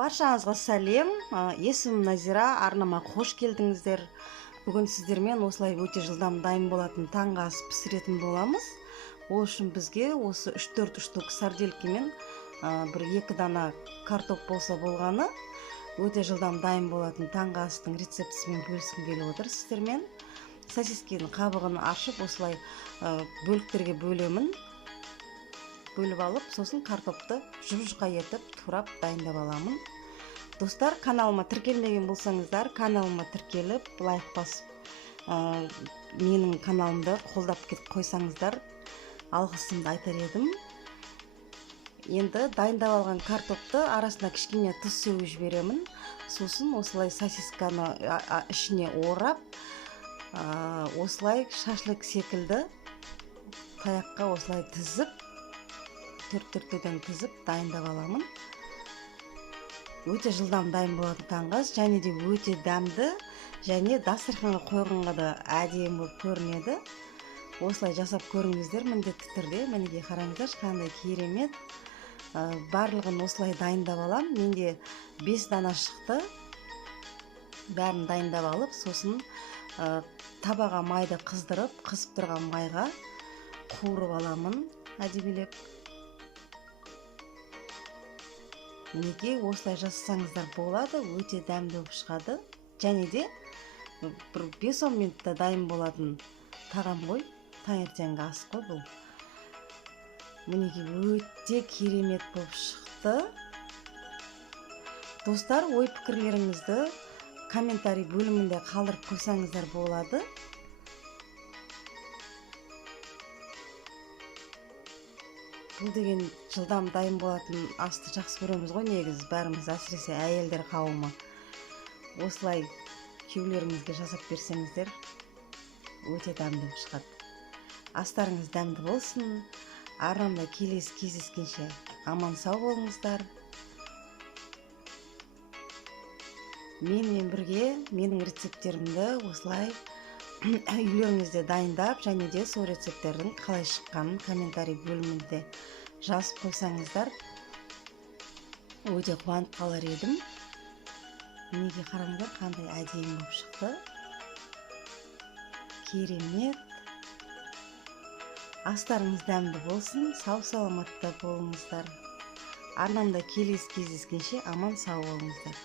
Баршаңызға сәлем. Есімім Назира, арнама қош келдіңіздер. Бүгін сіздермен осылай өте жылдам дайын болатын таңғы ас пісіретін боламыз. Ол үшін бізге осы 3-4 штук сардельки мен бір 2 дана картоп болса болғаны. Өте жылдам дайын болатын таңғы астың рецептісімен бөліскім келіп отыр сіздермен. Сосискенің қабығын ашып, осылай бөліктерге бөлемін. Бөліп алып, сосын картопты жұп-жұқа етіп турап дайындап аламын. Достар, каналыма тіркелмеген болсаңыздар, каналыма тіркеліп, лайк басып, менің каналымды қолдап кетіп қойсаңыздар, алғысымды айтар едім. Енді дайындап алған картопты арасына кішкене тұз сеуіп жіберемін. Сосын осылай сосисканы ішіне орап, осылай шашлык секілді таяққа осылай тізіп, төрт-төрттен тізіп дайындап аламын. Өте жылдам дайын болатын таңғы ас, және де өте дәмді, және дастарханға қойғанға да әдемі болып көрінеді. Осылай жасап көріңіздер міндетті түрде. Мінекей қараңыздар, қандай керемет. Барлығын осылай дайындап алам. Менде 5 дана шықты. Бәрін дайындап алып, сосын табаға майды қыздырып, қысып тұрған майға қуырып аламын әдемілеп. Неге осылай жасасаңыздар болады, өте дәмді болып шығады. Және де бір 5-10 минутта дайын болатын тағам ғой, таңертеңгі ас қой бұл. Мінеки өте керемет болып шықты. Достар, ой пікірлеріңізді комментарий бөлімінде қалдырып қойсаңыздар болады. Бұл деген жылдам дайын болатын асты жақсы көреміз ғой, негізі бәріміз, әсіресе әйелдер қауымы. Осылай күйеулеріңізге жасап берсеңіздер, өте дәмді шығады. Астарыңыз дәмді болсын. Арнамда келесі кездескенше аман сау болыңыздар. Менімен бірге менің рецептерімді осылай үйлеріңізде дайындап, және де сол рецептердің қалай шыққанын комментарий бөлімінде жазып қойсаңыздар, өте қуанып қалар едім. Неге қараңдар, қандай әдемі болып шықты. Керемет. Астарыңыз дәмді болсын, сау-саламатта болыңыздар. Арнамда келесі кездескенше аман сау болыңыздар.